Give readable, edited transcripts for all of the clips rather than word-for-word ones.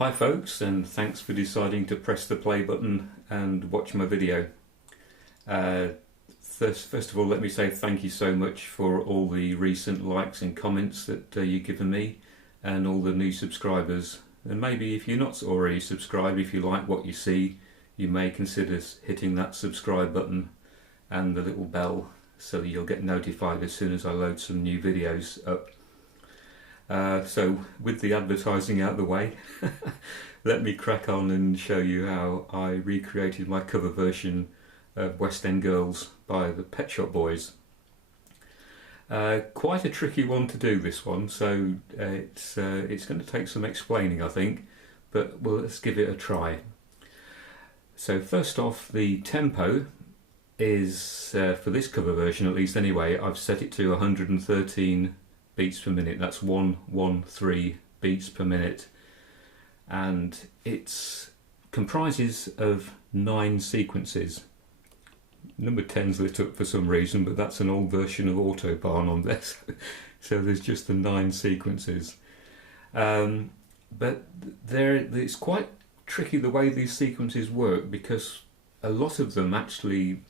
Hi folks, and thanks for deciding to press the play button and watch my video. First of all, let me say thank you so much for all the recent likes and comments that you've given me, and all the new subscribers. And maybe if you're not already subscribed, if you like what you see, you may consider hitting that subscribe button and the little bell so that you'll get notified as soon as I load some new videos up. So with the advertising out the way, let me crack on and show you how I recreated my cover version of West End Girls by the Pet Shop Boys. Quite a tricky one to do, this one, so it's going to take some explaining, I think, but well, let's give it a try. So first off, the tempo is, for this cover version at least anyway, I've set it to 113 beats per minute. That's 113 beats per minute, and it comprises of 9 sequences. Number 10's lit up for some reason, but that's an old version of Autobahn on this, so there's just the 9 sequences. But it's quite tricky the way these sequences work, because a lot of them actually,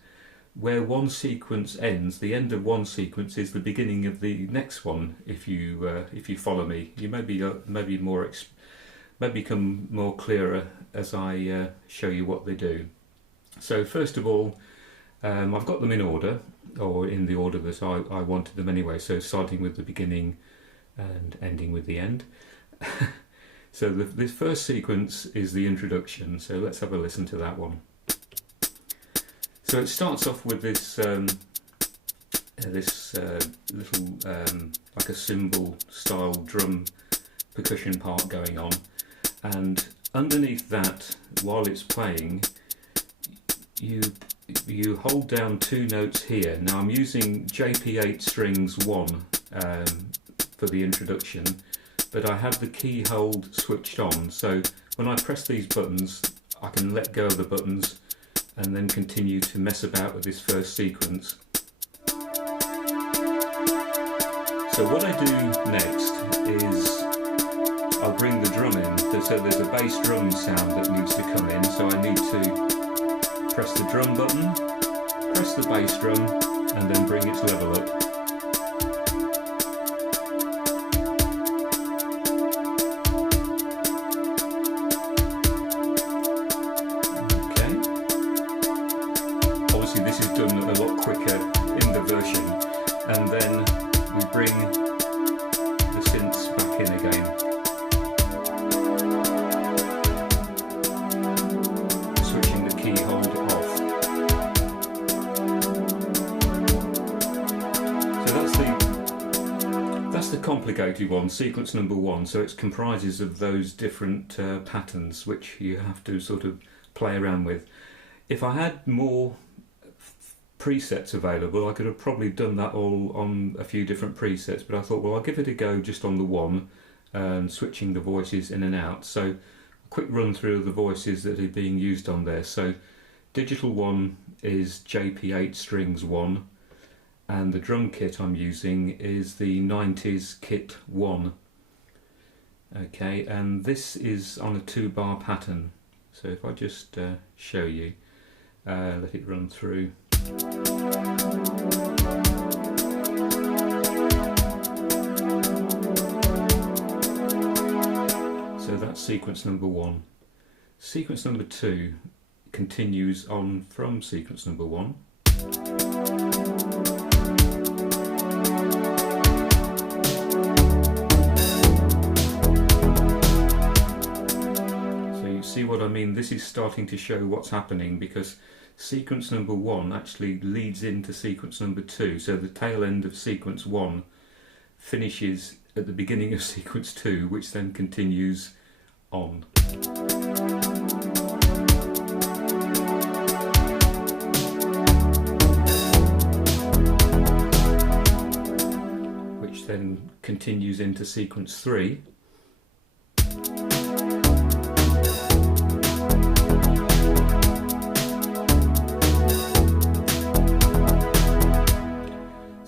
where one sequence ends, the end of one sequence is the beginning of the next one. If you follow me, you may become more clearer as I show you what they do. So first of all, I've got them in order, or in the order that I wanted them anyway. So starting with the beginning and ending with the end. So this first sequence is the introduction. So let's have a listen to that one. So it starts off with this little like a cymbal style drum percussion part going on, and underneath that, while it's playing, you hold down 2 notes here. Now I'm using JP8 Strings1 for the introduction, but I have the key hold switched on, so when I press these buttons I can let go of the buttons and then continue to mess about with this first sequence. So what I do next is I'll bring the drum in, so there's a bass drum sound that needs to come in, so I need to press the drum button, press the bass drum, and then bring its level up. This is done a lot quicker in the version, and then we bring the synths back in again. Switching the key hold off. So that's the complicated one, sequence number 1. So it comprises of those different patterns which you have to sort of play around with. If I had more presets available, I could have probably done that all on a few different presets, but I thought, well, I'll give it a go just on the one, switching the voices in and out. So a quick run through of the voices that are being used on there. So digital one is JP8 Strings1, and the drum kit I'm using is the 90s kit 1. Okay, and this is on a 2-bar pattern. So if I just show you, let it run through. So that's sequence number 1. Sequence number 2 continues on from sequence number 1. So you see what I mean? This is starting to show what's happening, because sequence number 1 actually leads into sequence number 2, so the tail end of sequence 1 finishes at the beginning of sequence 2, which then continues on. Which then continues into sequence 3.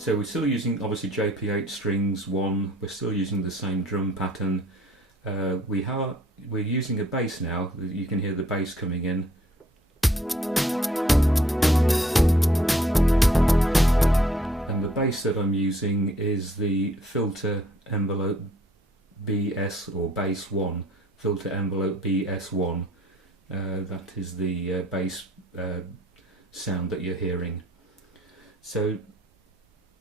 So we're still using, obviously, JP8 Strings1, we're still using the same drum pattern, we're using a bass now. You can hear the bass coming in. And the bass that I'm using is the filter envelope BS, or bass 1, filter envelope BS1. That is the bass sound that you're hearing. So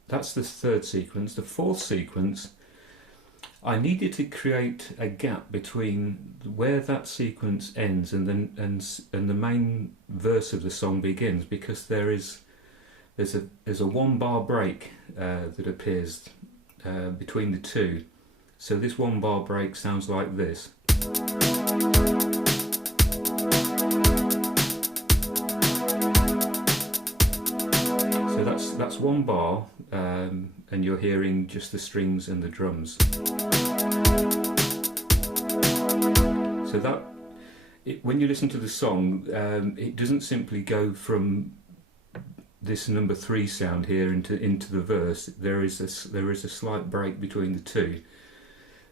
that's the third sequence. The fourth sequence, I needed to create a gap between where that sequence ends and the main verse of the song begins, because there's a 1 bar break that appears between the two. So this 1 bar break sounds like this. So that's 1 bar, and you're hearing just the strings and the drums. So that, when you listen to the song, it doesn't simply go from this number 3 sound here into the verse. There is a slight break between the two.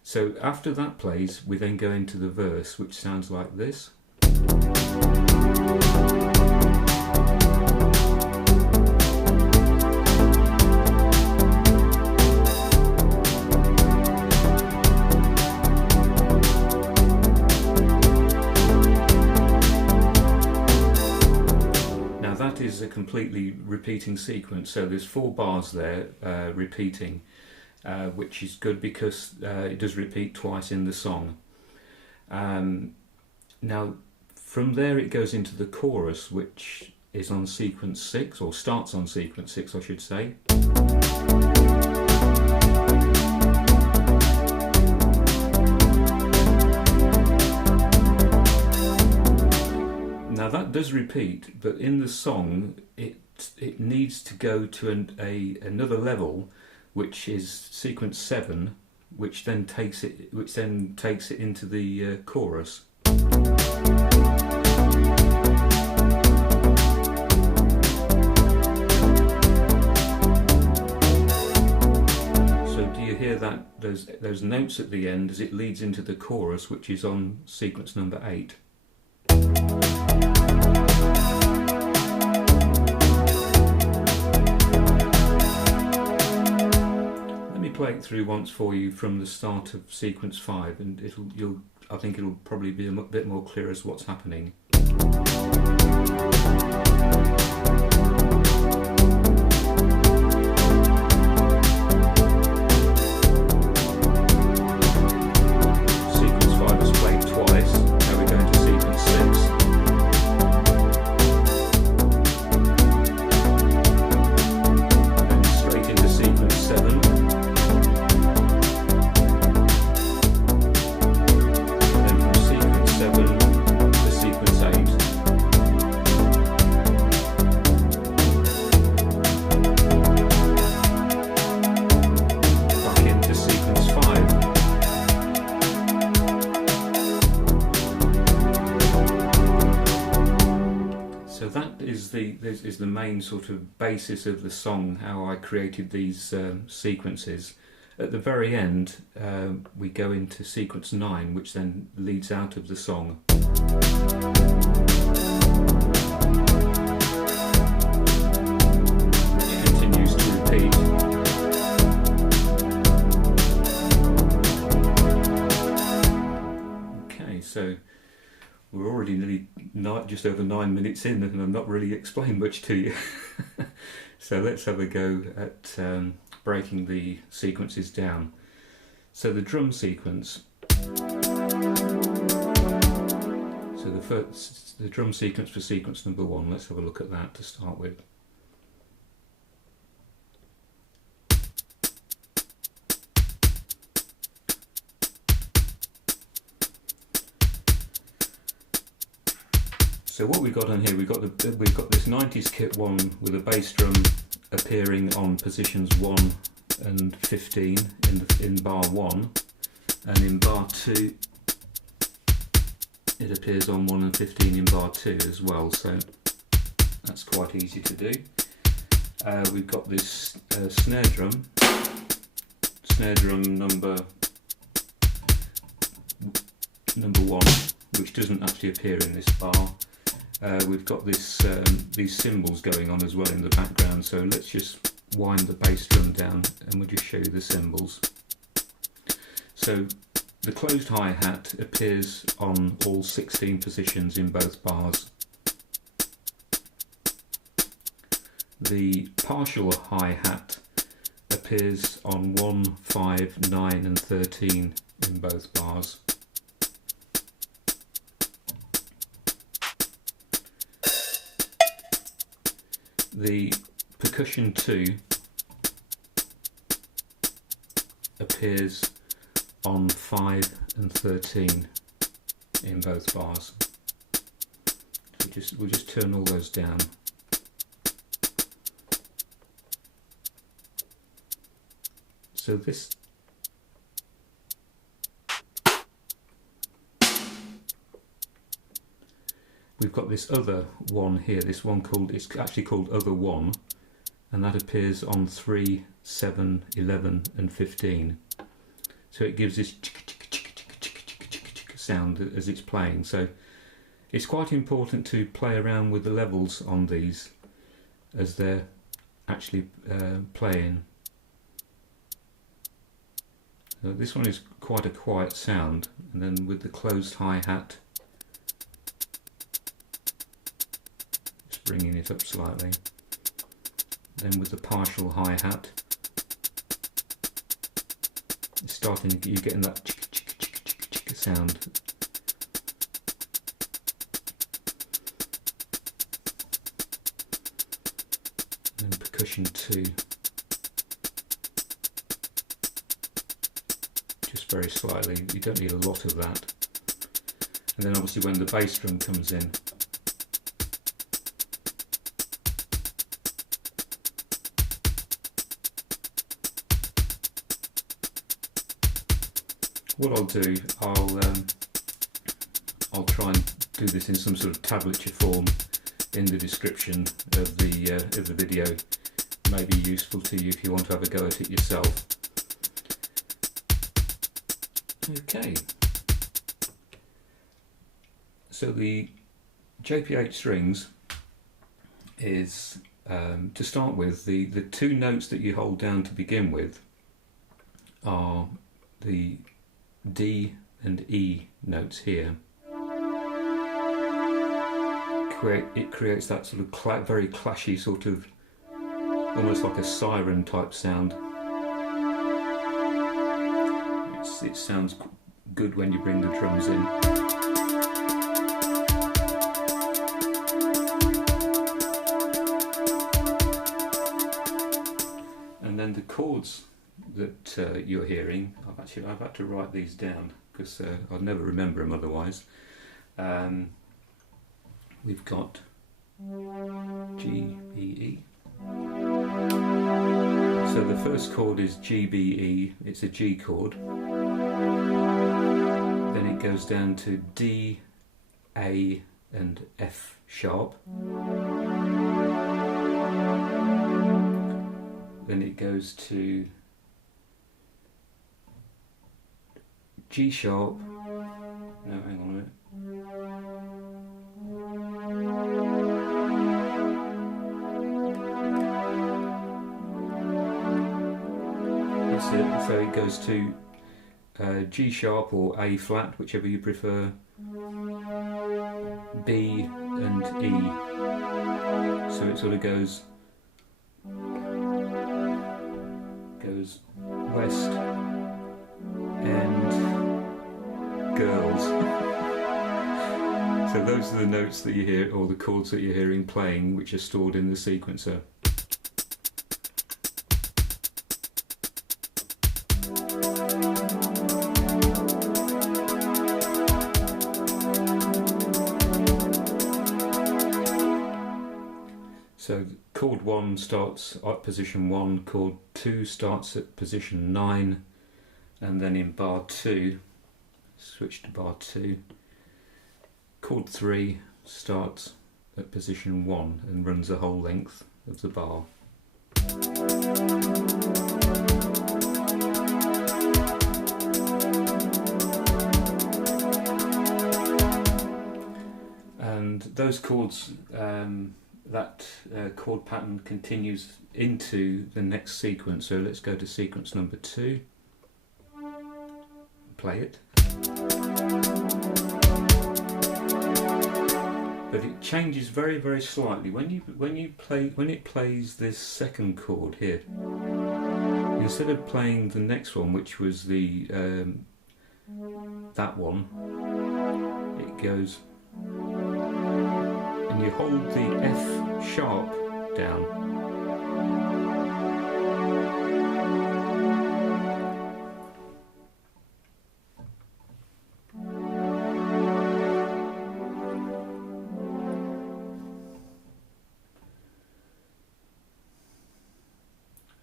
So after that plays, we then go into the verse, which sounds like this. Is a completely repeating sequence, so there's 4 bars there repeating, which is good because it does repeat twice in the song. Now from there it goes into the chorus, which is on sequence 6, or starts on sequence 6 I should say. Now that does repeat, but in the song it needs to go to another level, which is sequence 7, which then takes it into the chorus. So do you hear that those notes at the end as it leads into the chorus, which is on sequence number 8? Play it through once for you from the start of sequence 5, and I think it'll probably be a bit more clear as what's happening. Sequence 5 is played twice. Now we're going to sequence 6. And straight into sequence 7. Is the main sort of basis of the song, how I created these sequences. At the very end we go into sequence 9, which then leads out of the song. It continues to repeat. Okay, so we're already nearly just over 9 minutes in, and I've not really explained much to you. So let's have a go at breaking the sequences down. So the drum sequence. So the drum sequence for sequence number 1. Let's have a look at that to start with. So what we've got on here, we've got this 90s kit one with a bass drum appearing on positions 1 and 15 in bar 1, and in bar 2 it appears on 1 and 15 in bar 2 as well, so that's quite easy to do. We've got this snare drum number number 1, which doesn't actually appear in this bar. We've got this these cymbals going on as well in the background, so let's just wind the bass drum down and we'll just show you the cymbals. So the closed hi-hat appears on all 16 positions in both bars. The partial hi-hat appears on 1, 5, 9 and 13 in both bars. The percussion 2 appears on 5 and 13 in both bars. We'll just turn all those down. So this we've got this other one here, this one called, it's actually called other 1, and that appears on 3, 7, 11 and 15. So it gives this sound as it's playing. So it's quite important to play around with the levels on these as they're actually playing. This one is quite a quiet sound, and then with the closed hi-hat, just bringing it up slightly. Then with the partial hi-hat, it's starting, you're getting that sound. And then percussion 2. Just very slightly, you don't need a lot of that. And then obviously when the bass drum comes in, what I'll do, I'll try and do this in some sort of tablature form in the description of the video. It may be useful to you if you want to have a go at it yourself. Okay, so the JP8 strings is, to start with, the 2 notes that you hold down to begin with are the D and E notes here. It creates that sort of very clashy sort of, almost like a siren type sound. It sounds good when you bring the drums in. And then the chords that you're hearing, I've had to write these down because I'd never remember them otherwise. We've got G, E, E. So the first chord is G, B, E, it's a G chord. Then it goes down to D, A and F sharp. Then it goes to G sharp. No, hang on a minute. That's it. So it goes to G sharp or A flat, whichever you prefer, B and E. So it sort of goes west and girls. So those are the notes that you hear, or the chords that you're hearing playing, which are stored in the sequencer. So chord 1 starts at position 1, chord 2 starts at position 9, and then in bar 2, switch to bar 2, chord 3 starts at position 1 and runs the whole length of the bar. those chords, that chord pattern continues into the next sequence. So let's go to sequence number 2. Play it. But it changes very, very slightly when it plays this second chord here. Instead of playing the next one, which was the that one, it goes, and you hold the F sharp down.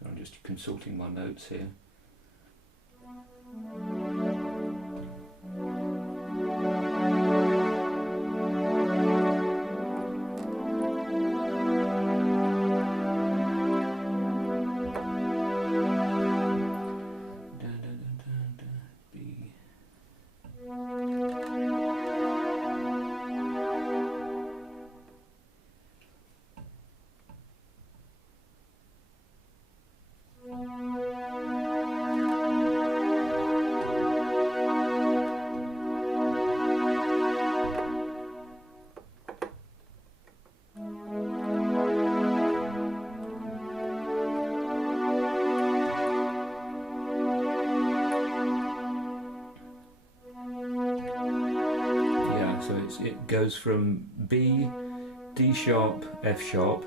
I'm just consulting my notes here. B. So it goes from B, D sharp, F sharp,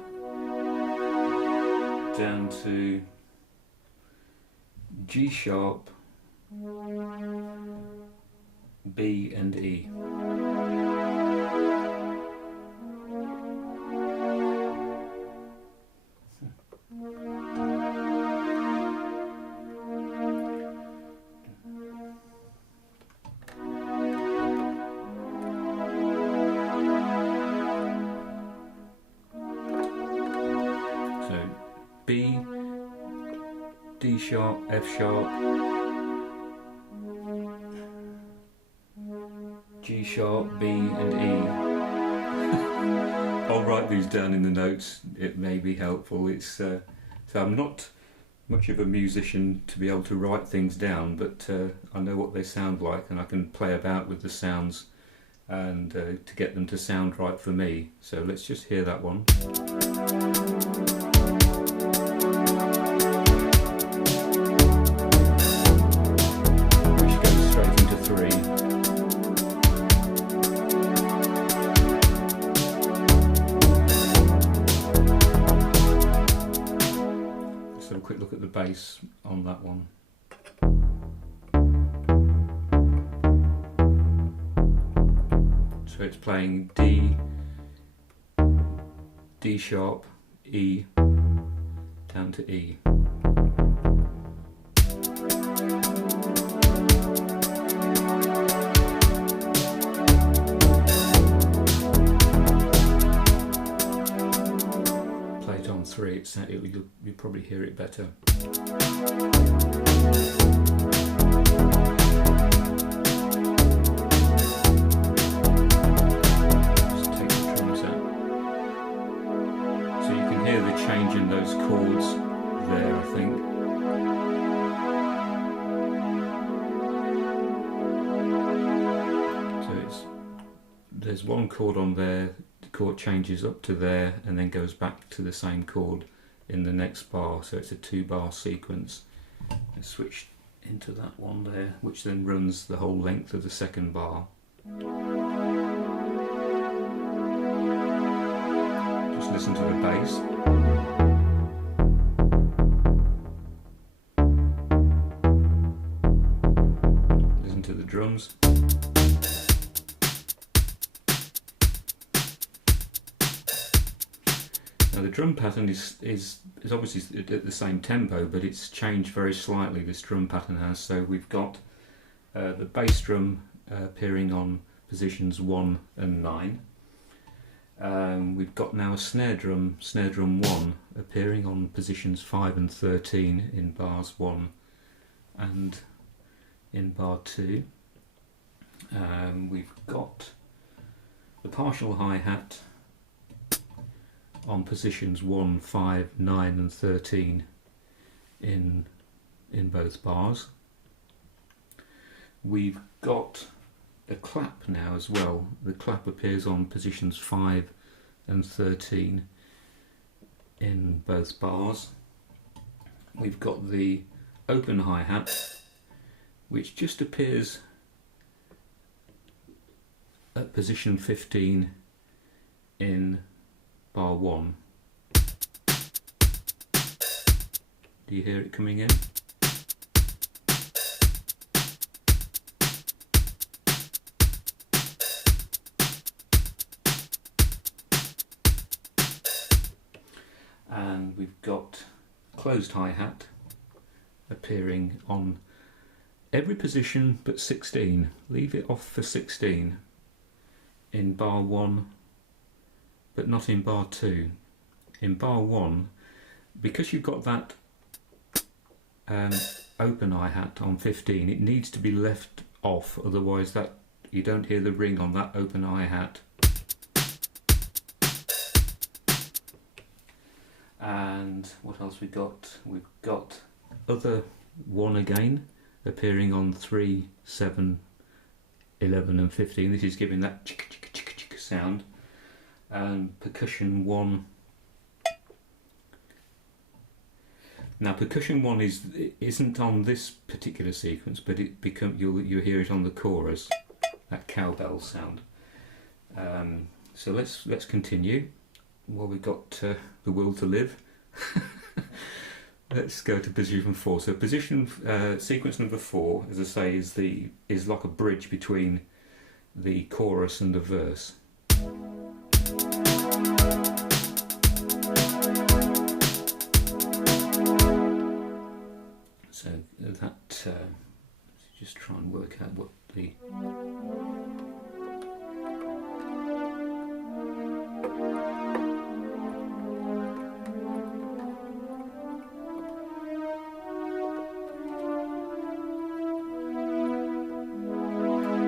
down to G sharp, B and E. B, D sharp, F sharp, G sharp, B and E. I'll write these down in the notes, it may be helpful. It's so I'm not much of a musician to be able to write things down, but I know what they sound like and I can play about with the sounds and to get them to sound right for me. So let's just hear that one. Quick look at the bass on that one. So it's playing D, D sharp, E, down to E. On 3, you'll probably hear it better. Just take the drums out. So you can hear the change in those chords there, I think. So there's one chord on there. Chord changes up to there and then goes back to the same chord in the next bar, so it's a 2-bar sequence. Let's switch into that one there, which then runs the whole length of the second bar. Just listen to the bass. Listen to the drums. Now the drum pattern is obviously at the same tempo, but it's changed very slightly, this drum pattern has. So we've got the bass drum appearing on positions 1 and 9. We've got now a snare drum 1, appearing on positions 5 and 13 in bars 1 and in bar 2. We've got the partial hi-hat on positions 1, 5, 9 and 13 in both bars. We've got a clap now as well. The clap appears on positions 5 and 13 in both bars. We've got the open hi-hat, which just appears at position 15 in bar 1. Do you hear it coming in? And we've got closed hi-hat appearing on every position but 16. Leave it off for 16 in bar 1 but not in bar 2. In bar 1, because you've got that open hi-hat on 15, it needs to be left off, otherwise that you don't hear the ring on that open hi-hat. And what else we got? We've got other 1 again appearing on 3, 7, 11 and 15. This is giving that chicka chicka chicka chicka sound. And percussion 1. Now percussion 1 isn't on this particular sequence, but you'll hear it on the chorus, that cowbell sound. So let's continue. Well, we've got the will to live. Let's go to position 4. So sequence number 4, as I say, is like a bridge between the chorus and the verse. So that let's just try and work out what the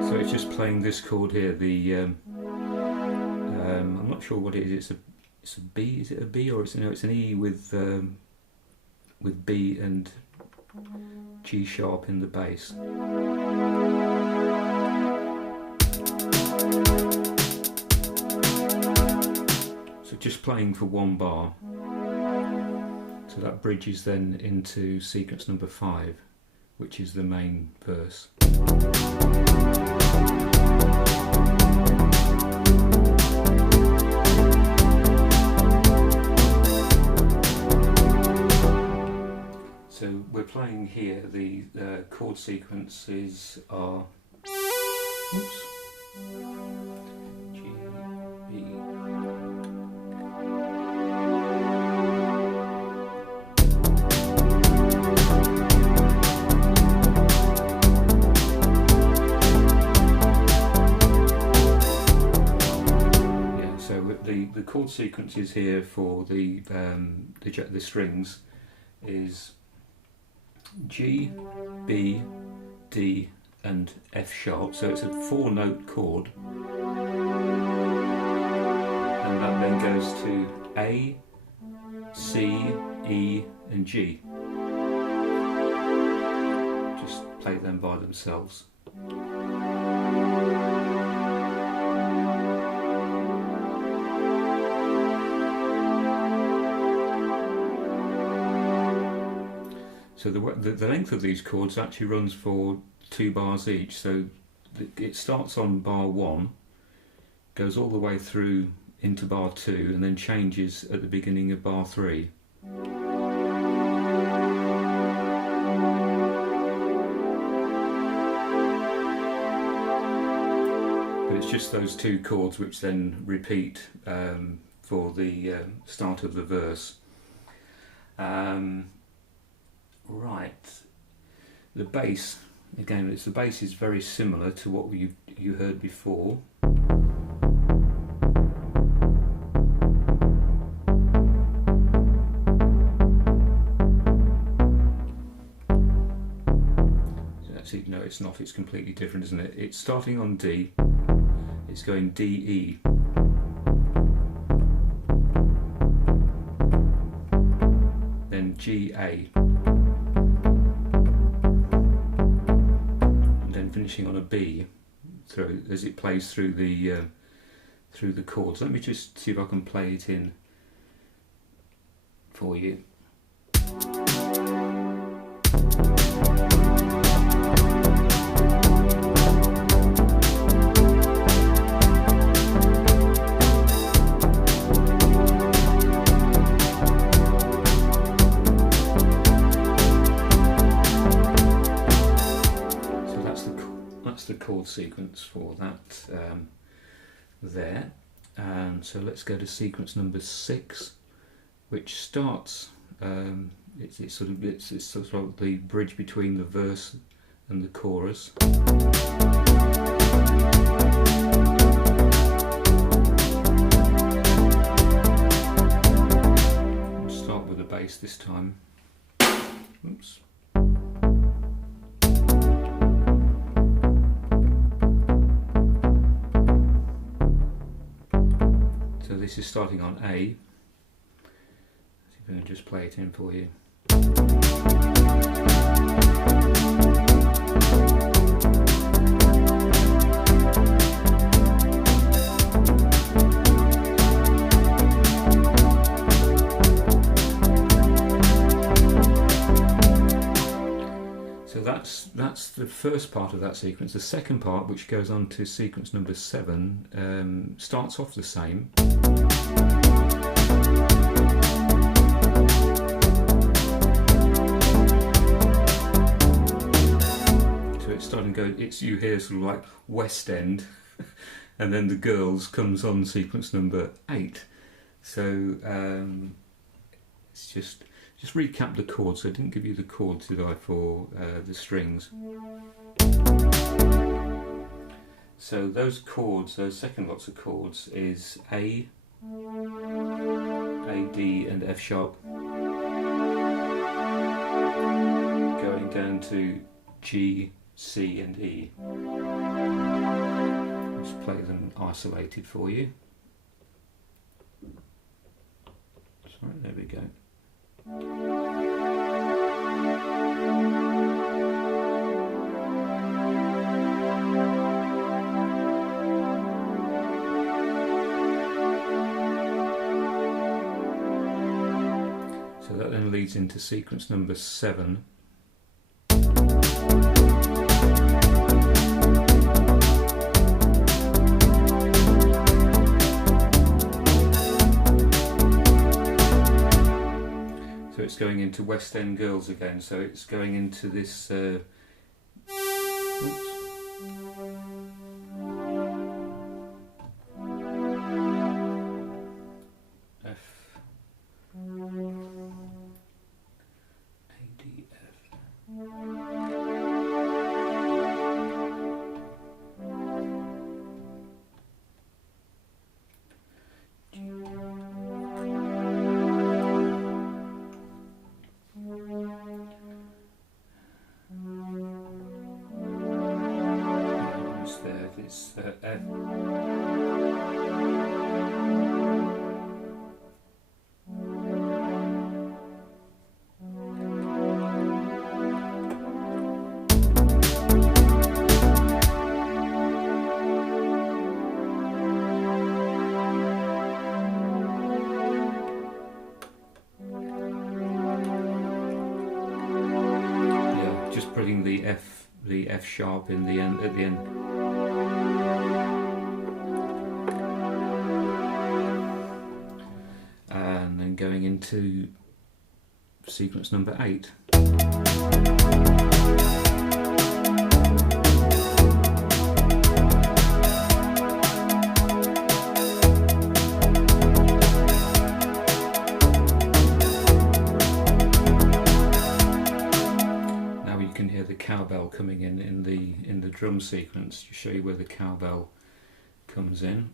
So it's just playing this chord here. I'm not sure what it is. It's a B. Is it a B or it's an E with B and G sharp in the bass. So just playing for 1 bar. So that bridges then into sequence number 5, which is the main verse. So we're playing here, the chord sequences are G, B. Yeah, so with the chord sequences here for the strings is G, B, D and F sharp, so it's a 4-note chord, and that then goes to A, C, E and G. Just play them by themselves. So the length of these chords actually runs for 2 bars each. So it starts on bar 1, goes all the way through into bar 2, and then changes at the beginning of bar 3. But it's just those 2 chords which then repeat for the start of the verse. Right, the bass, again, the bass is very similar to what you heard before. So actually, no, it's not, it's completely different, isn't it? It's starting on D, it's going D, E. G, A, and then finishing on a B through as it plays through the chords. Let me just see if I can play it in for you. The chord sequence for that there. So let's go to sequence number 6, which starts it's sort of the bridge between the verse and the chorus. We'll start with the bass this time. Oops. This is starting on A. So I'm going to just play it in for you. So that's the first part of that sequence. The second part, which goes on to sequence number 7, starts off the same. So it's starting to go, you hear sort of like West End, and then the Girls comes on sequence number 8. So it's just recap the chords. I didn't give you the chords, did I, for the strings? So those chords, those second lots of chords, is A, D and F sharp, going down to G, C and E. Let's play them isolated for you. Sorry, there we go. So that then leads into sequence number 7. So it's going into West End Girls again, so it's going into this oops. It's F. Yeah, just putting the F sharp in the end at the end. And then going into sequence number 8. Now you can hear the cowbell coming in the drum sequence to show you where the cowbell comes in.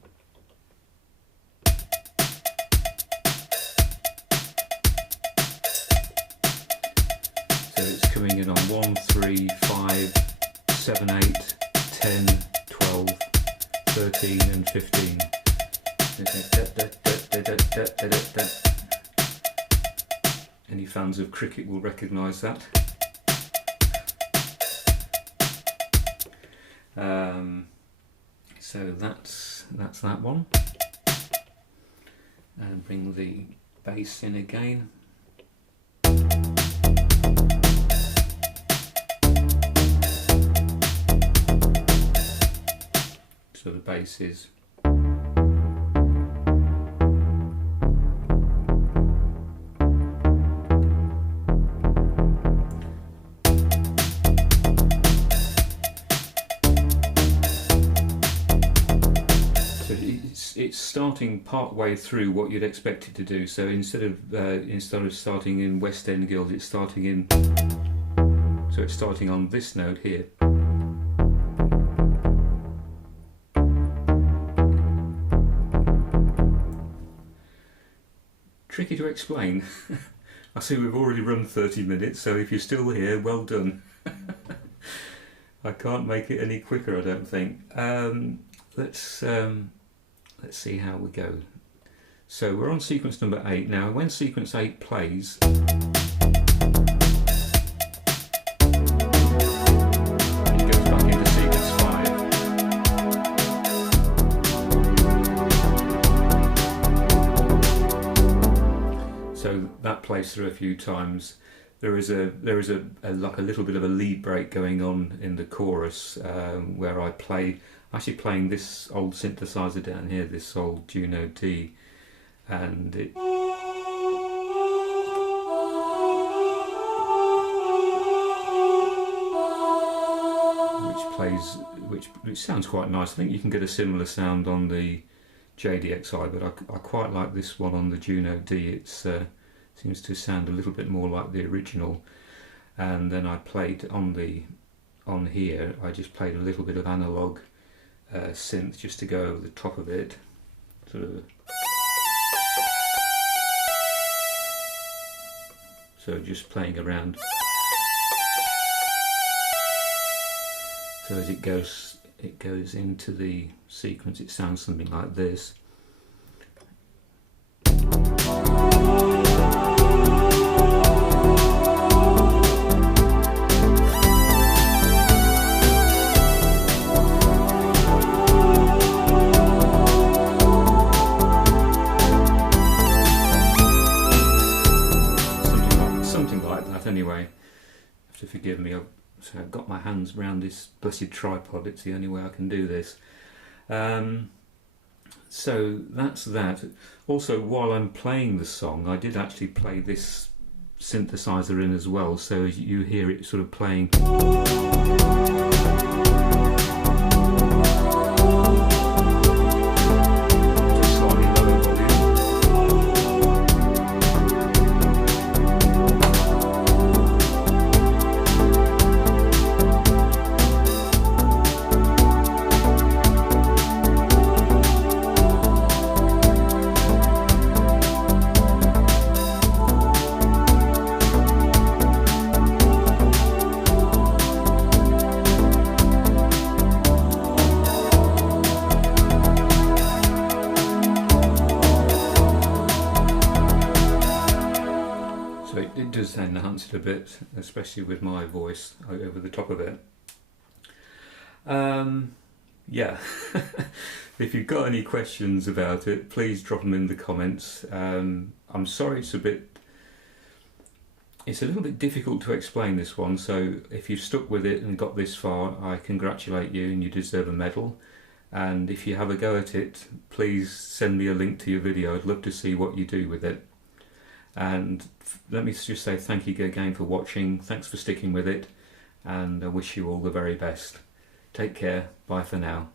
So it's coming in on 1, 3, 5, 7, 8, 10, 12, 13 and 15. Any fans of cricket will recognise that. So that's that one. And bring the bass in again. So the bass is it's starting part way through what you'd expect it to do. So instead of starting in West End Guild, it's starting in. So it's starting on this note here. Tricky to explain. I see we've already run 30 minutes, so if you're still here, well done. I can't make it any quicker, I don't think. Let's see how we go. So we're on sequence number 8 now. When sequence 8 plays, it goes back into sequence 5. So that plays through a few times. There is a like a little bit of a lead break going on in the chorus where I play. Actually playing this old synthesizer down here, this old Juno D, and it which sounds quite nice. I think you can get a similar sound on the JDXI, but I quite like this one on the Juno D. It seems to sound a little bit more like the original. And then I played on here. I just played a little bit of analog synth just to go over the top of it, sort of. So just playing around. So as it goes into the sequence, it sounds something like this. Anyway, you have to forgive me. So I've got my hands around this blessed tripod. It's the only way I can do this. So that's that. Also, while I'm playing the song, I did actually play this synthesizer in as well, so you hear it sort of playing. It does enhance it a bit, especially with my voice over the top of it. Yeah, if you've got any questions about it, please drop them in the comments. I'm sorry it's a little bit difficult to explain this one, so if you've stuck with it and got this far, I congratulate you and you deserve a medal. And if you have a go at it, please send me a link to your video. I'd love to see what you do with it. And let me just say thank you again for watching. Thanks for sticking with it, and I wish you all the very best. Take care. Bye for now.